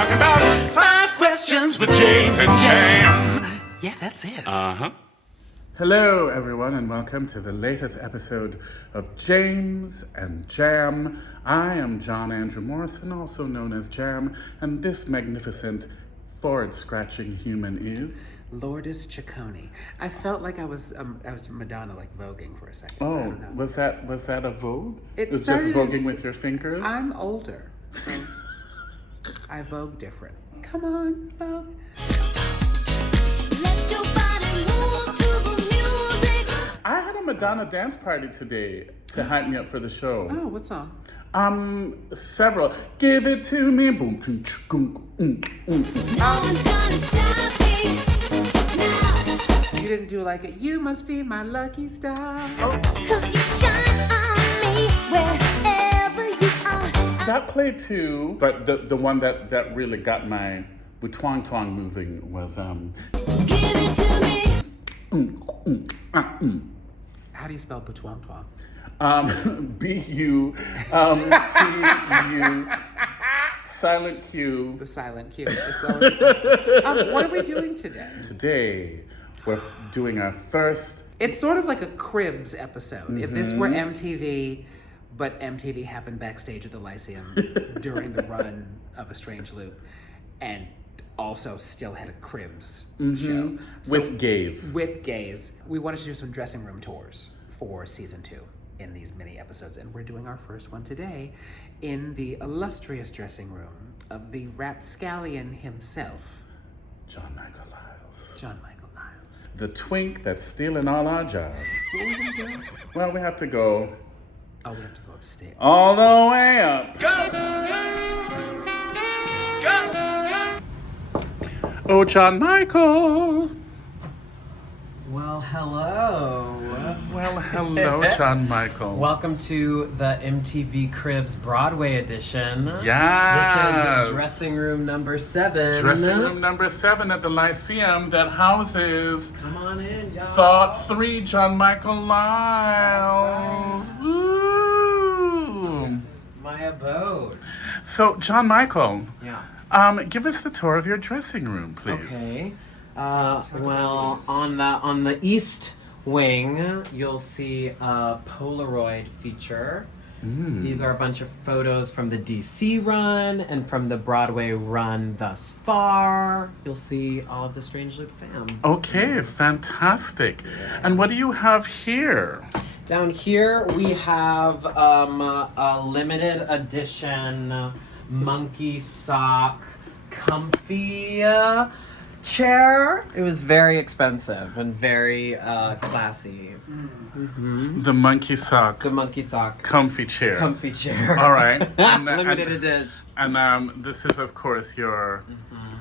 talking about 5 questions with James and Jam. Yeah, that's it. Uh-huh. Hello, everyone, and welcome to the latest episode of James and Jam. I am John Andrew Morrison, also known as Jam, and this magnificent forward-scratching human is... Lourdes Ciccone. I felt like I was Madonna, like voguing for a second. Oh, was that a vogue? It was just started voguing as- with your fingers? I'm older, so I vogue different. Come on, vogue. Let your body move to the music. I had a Madonna dance party today to hype me up for the show. Oh, what song? Several. Give it to me. Boom, chum, chum, No one's gonna stop me now. You didn't do like it. You must be my lucky star. Could you shine on me wherever you are? That played too, but the one that really got my twang twang moving was Give it to me. How do you spell Butwang Twang? BUTU silent Q. The silent Q. Just lowercase. What are we doing today? Today we're doing our first. It's sort of like a CRIBS episode. If this were MTV, but MTV happened backstage at the Lyceum during the run of A Strange Loop, and also still had a CRIBS show. With gays. With gays. We wanted to do some dressing room tours for season 2 in these mini episodes, and we're doing our first one today in the illustrious dressing room of the rapscallion himself, John Michael Lyles. John Michael Lyles. The twink that's stealing all our jobs. What are we gonna do? Well, we have to go Oh, we have to go upstairs. all the way up. Oh, John Michael. Well, hello. Well, hello, John Michael. Welcome to the MTV Cribs Broadway edition. Yes. This is dressing room number 7. Dressing room number 7 at the Lyceum that houses Come on in, y'all. Thought 3 John Michael Lyles. Woo! This is my abode. So, John Michael, Yeah. give us the tour of your dressing room, please. Okay. Well, on the east wing, you'll see a Polaroid feature. These are a bunch of photos from the DC run and from the Broadway run thus far. You'll see all of the Strange Loop fam. Okay, fantastic. And what do you have here? Down here we have a limited edition monkey sock comfy chair. It was very expensive and very classy. The monkey sock. The monkey sock Comfy chair. comfy chair. All right. Limited edition. And this is, of course, your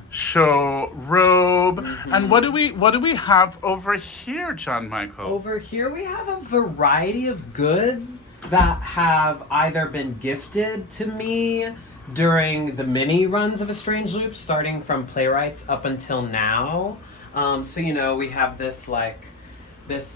show robe. And what do we have over here, John Michael? Over here we have a variety of goods that have either been gifted to me during the mini runs of A Strange Loop, starting from Playwrights up until now. So, we have this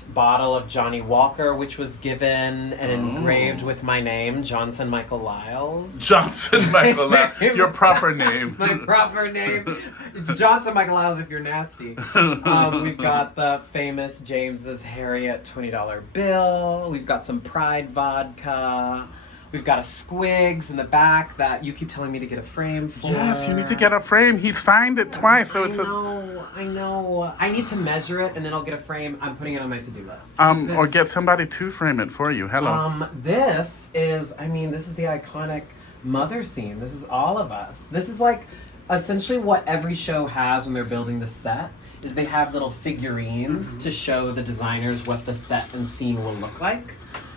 bottle of Johnny Walker, which was given and engraved with my name, Johnson Michael Lyles. Johnson Michael Lyles. Your proper name. My proper name. It's Johnson Michael Lyles if you're nasty. We've got the famous James's Harriet $20 bill. We've got some Pride vodka. We've got a Squigs in the back that you keep telling me to get a frame for. Yes, you need to get a frame. He signed it twice, so it's I know. I need to measure it and then I'll get a frame. I'm putting it on my to-do list. or get somebody to frame it for you. Hello. This is the iconic mother scene. This is all of us. This is like essentially what every show has when they're building the set, is they have little figurines to show the designers what the set and scene will look like.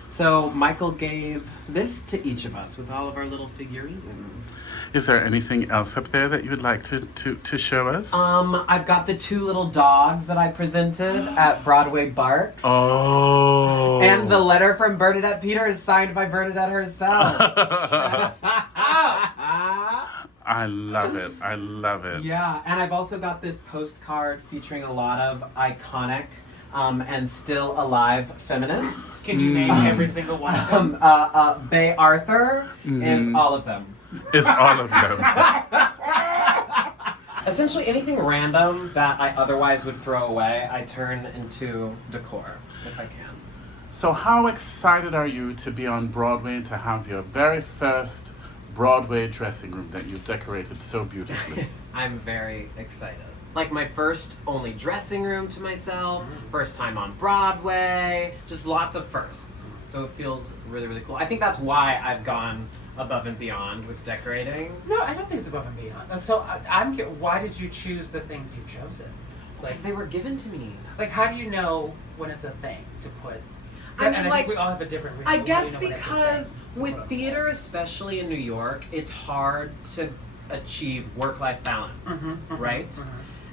So Michael gave this to each of us with all of our little figurines. Is there anything else up there that you would like to show us? I've got the 2 little dogs that I presented at Broadway Barks. Oh. And the letter from Bernadette Peter is signed by Bernadette herself. I love it. I love it. Yeah, and I've also got this postcard featuring a lot of iconic and still alive feminists. Can you name every single one of them? Bay Arthur is all of them. It's all of them. Essentially anything random that I otherwise would throw away, I turn into decor if I can. So how excited are you to be on Broadway and to have your very first Broadway dressing room that you've decorated so beautifully? I'm very excited. Like my first only dressing room to myself, first time on Broadway, just lots of firsts. So it feels really, really cool. I think that's why I've gone above and beyond with decorating. No, I don't think it's above and beyond. So why did you choose the things you've chosen? Because they were given to me. Like, how do you know when it's a thing to put? I mean, and like, think we all have a different reason. I How do guess you know when it's a because thing to with put on theater, the especially in New York, it's hard to achieve work-life balance, right?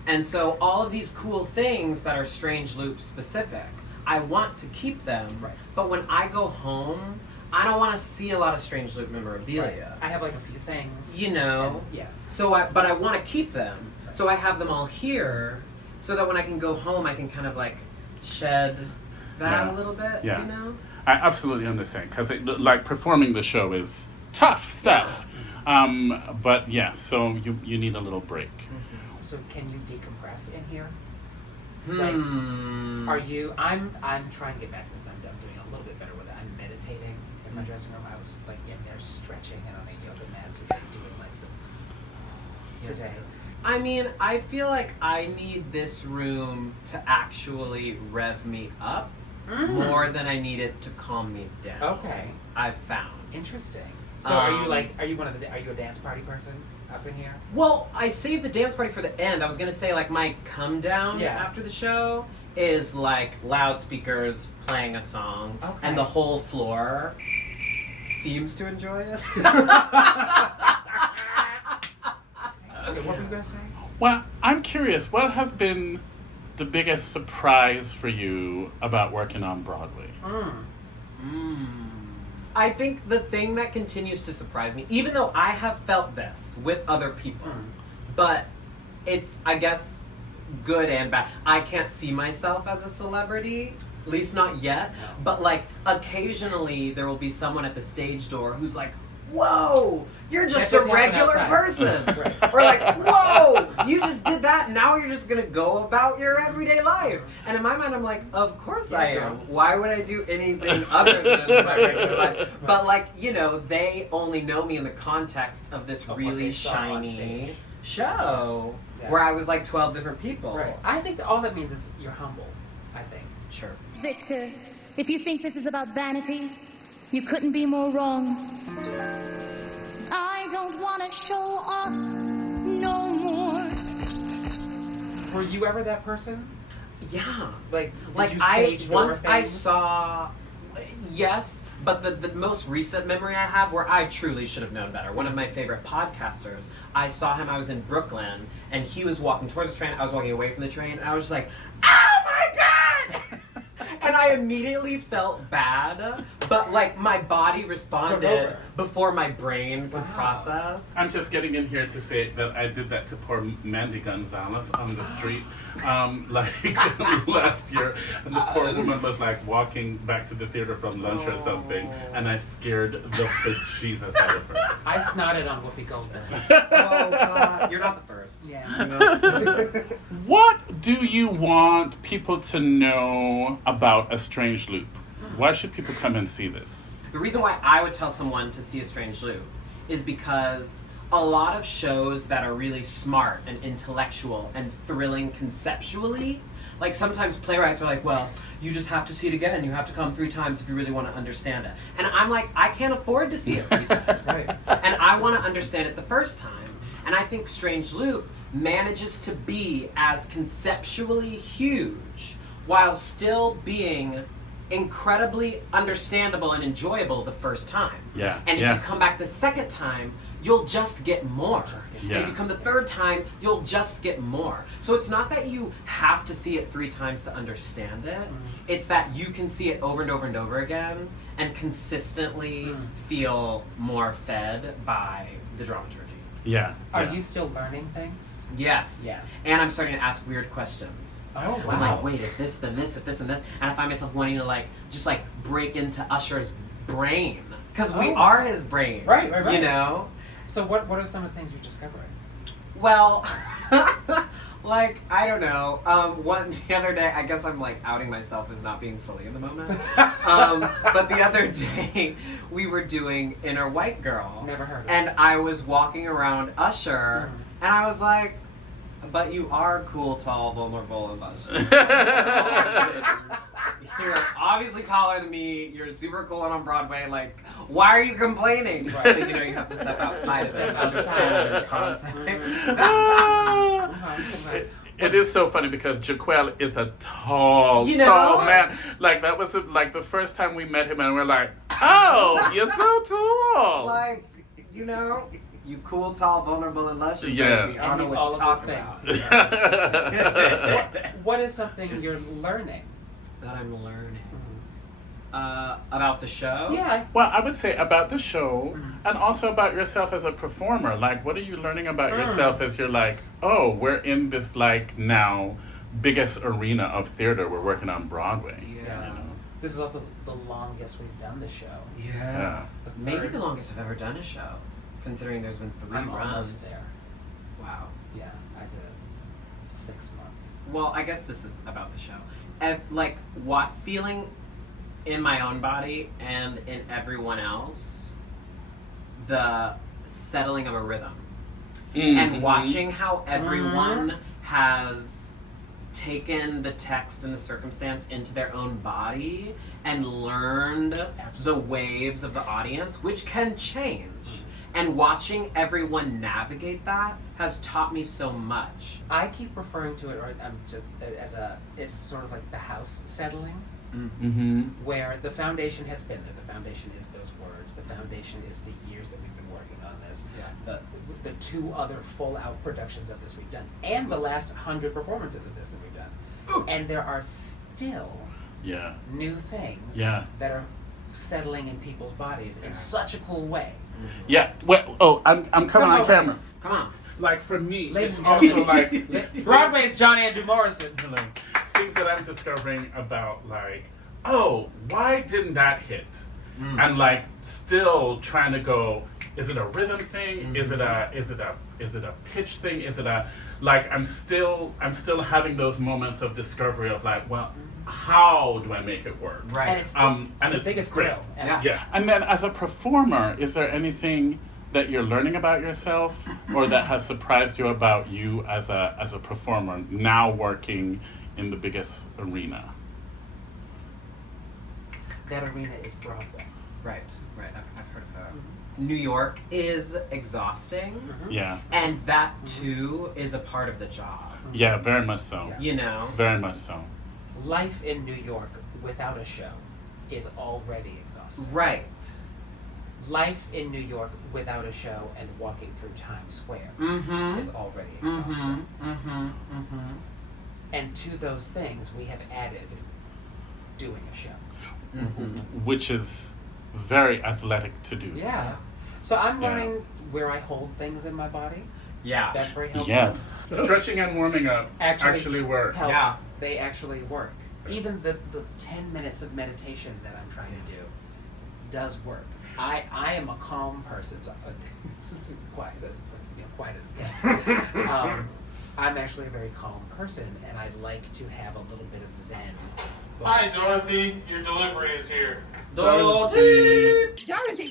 And so all of these cool things that are Strange Loop specific, I want to keep them, Right. but when I go home, I don't want to see a lot of Strange Loop memorabilia. I have like a few things. You know? And, yeah. So but I want to keep them. So I have them all here so that when I can go home, I can kind of like shed that Yeah. a little bit, Yeah. you know? I absolutely understand, because like performing the show is tough stuff. But yeah, so you need a little break. So can you decompress in here? Hmm. Are you? I'm trying to get back to this. I'm doing a little bit better with it. I'm meditating in my dressing room. I was like in there stretching and on a yoga mat today, doing like some today. I mean, I feel like I need this room to actually rev me up more than I need it to calm me down. Okay, I've found. interesting. So are you are you a dance party person up in here? Well, I saved the dance party for the end. I was gonna say like my come down after the show is like loudspeakers playing a song, Okay. and the whole floor seems to enjoy it. What were you gonna say? Well, I'm curious, what has been the biggest surprise for you about working on Broadway? I think the thing that continues to surprise me, even though I have felt this with other people, but it's, I guess, good and bad. I can't see myself as a celebrity, at least not yet, but like occasionally there will be someone at the stage door who's like, whoa, you're just That a just happened regular outside. person. Or like, whoa, you just did that, now you're just gonna go about your everyday life. And in my mind, I'm like, of course I am. Why would I do anything other than my regular life? But like, you know, they only know me in the context of this Of what really they saw on shiny stage. show Yeah. where I was like 12 different people. Right. I think that all that means is you're humble. I think. Sure. Victor, if you think this is about vanity, you couldn't be more wrong. I don't want to show off no more. Were you ever that person? Yeah. Like Like you I stage door once I things? saw, yes, but the most recent memory I have where I truly should have known better. One of my favorite podcasters, I saw him. I was in Brooklyn, and he was walking towards the train. I was walking away from the train, and I was just like, "Oh my god!" And I immediately felt bad, but like my body responded over. before my brain could process. I'm just getting in here to say that I did that to poor Mandy Gonzalez on the street like last year, and the poor woman was like walking back to the theater from lunch or something, and I scared the bejesus out of her. I snotted on Whoopi Goldberg. Oh god, you're not the first. Yeah. What do you want people to know about A Strange Loop? Why should people come and see this? The reason why I would tell someone to see A Strange Loop is because a lot of shows that are really smart and intellectual and thrilling conceptually, like sometimes playwrights are like, well, you just have to see it again. You have to come 3 times if you really want to understand it. And I'm like, I can't afford to see it 3 times. Right. And I want to understand it the first time. And I think Strange Loop manages to be as conceptually huge while still being incredibly understandable and enjoyable the first time. Yeah, And yeah. if you come back the second time, you'll just get more. And Yeah. if you come the third time, you'll just get more. So it's not that you have to see it 3 times to understand it. It's that you can see it over and over and over again and consistently feel more fed by the dramaturgy. Yeah. Are yeah. you still learning things? Yes. Yeah. And I'm starting to ask weird questions. Oh I'm like, wait, if this, then this, if this, and this. And I find myself wanting to like, just like break into Usher's brain. Because we Oh. are his brain. Right. You know? So what are some of the things you're discovering? Well, Like, I don't know. The other day, I guess I'm like outing myself as not being fully in the moment. But the other day, we were doing Inner White Girl. Never heard of it. And I was walking around Usher, and I was like, but you are cool, tall, vulnerable, and luscious. You're obviously taller than me. You're super cool and on Broadway. Like, why are you complaining? Right. But, you know, you have to step outside of it, understand the context. It is so funny because Jaquel is a tall man. Like, that was like the first time we met him, and we're like, oh, you're so tall. Like, you know, you cool, tall, vulnerable, and luscious. Yeah. Baby. I don't know what all you're of talking those about. things. What is something you're learning? That I'm learning. About the show? Yeah. Well, I would say about the show and also about yourself as a performer. Like, what are you learning about yourself as you're like, oh, we're in this, like, now biggest arena of theater. We're working on Broadway. Yeah. You know? This is also the longest we've done the show. Yeah. Maybe third- the longest I've ever done a show, considering there's been 3 I'm runs. almost there. Wow. Yeah, I did a 6 month. Well, I guess this is about the show. Like, what feeling in my own body and in everyone else, the settling of a rhythm. And watching how everyone has taken the text and the circumstance into their own body and learned the waves of the audience, which can change. And watching everyone navigate that has taught me so much. I keep referring to it, or I'm just it's sort of like the house settling, where the foundation has been there. The foundation is those words. The foundation is the years that we've been working on this. Yeah. The 2 other full out productions of this we've done, and the last 100 performances of this that we've done. Ooh. And there are still new things that are settling in people's bodies in such a cool way. Yeah. Well, I'm coming on camera. Come on. Like, for me, Ladies it's and also gentlemen, like Broadway's John Andrew Morrison. things that I'm discovering about, like, oh, why didn't that hit? And like still trying to go, is it a rhythm thing? Is it a pitch thing? Is it a, like, I'm still having those moments of discovery of like, well, how do I make it work? Right. And it's And the it's biggest great. thrill. Yeah. And then as a performer, is there anything that you're learning about yourself or that has surprised you about you as a performer now working in the biggest arena? That arena is Broadway. Right. I've heard of her. New York is exhausting. Yeah. And that too is a part of the job. Yeah, very much so. Yeah. You know? Very much so. Life in New York without a show is already exhausting. Right. Life in New York without a show and walking through Times Square is already exhausting. And to those things, we have added doing a show. Which is very athletic to do. Yeah. So I'm learning where I hold things in my body. Yeah. That's very helpful. Yes. Stretching and warming up actually work. Help. Yeah. They actually work. Even the 10 minutes of meditation that I'm trying to do does work. I am a calm person, so this is quiet as it's kept. I'm actually a very calm person, and I like to have a little bit of zen. Hi, Dorothy. Your delivery is here. Dorothy,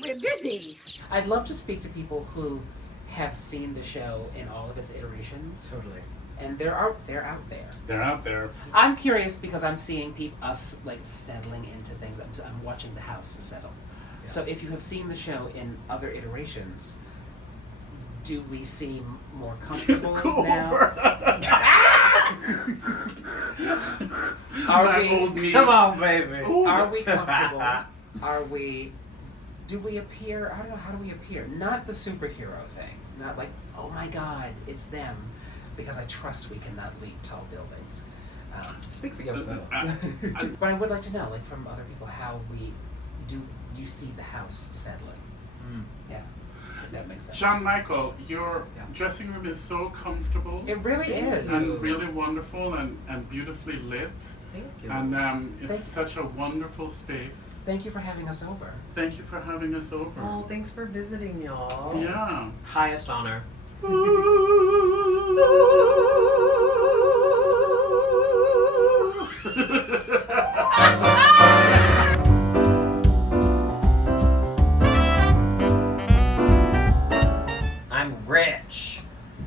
we're busy. I'd love to speak to people who have seen the show in all of its iterations. Totally. And they're out there. They're out there. I'm curious because I'm seeing us like settling into things. I'm watching the house settle. Yeah. So if you have seen the show in other iterations, do we seem more comfortable now? Come on, baby. Are we comfortable? Do we appear, I don't know, how do we appear? Not the superhero thing. Not like, oh my God, it's them. Because I trust we cannot leap tall buildings. Speak for yourself. But I would like to know, like, from other people, how you see the house settling. Yeah, if that makes sense. John Michael, your dressing room is so comfortable. It really is. And really wonderful and beautifully lit. Thank you. And it's such a wonderful space. Thank you for having us over. Thank you for having us over. Oh, thanks for visiting, y'all. Yeah. Highest honor. Ooh.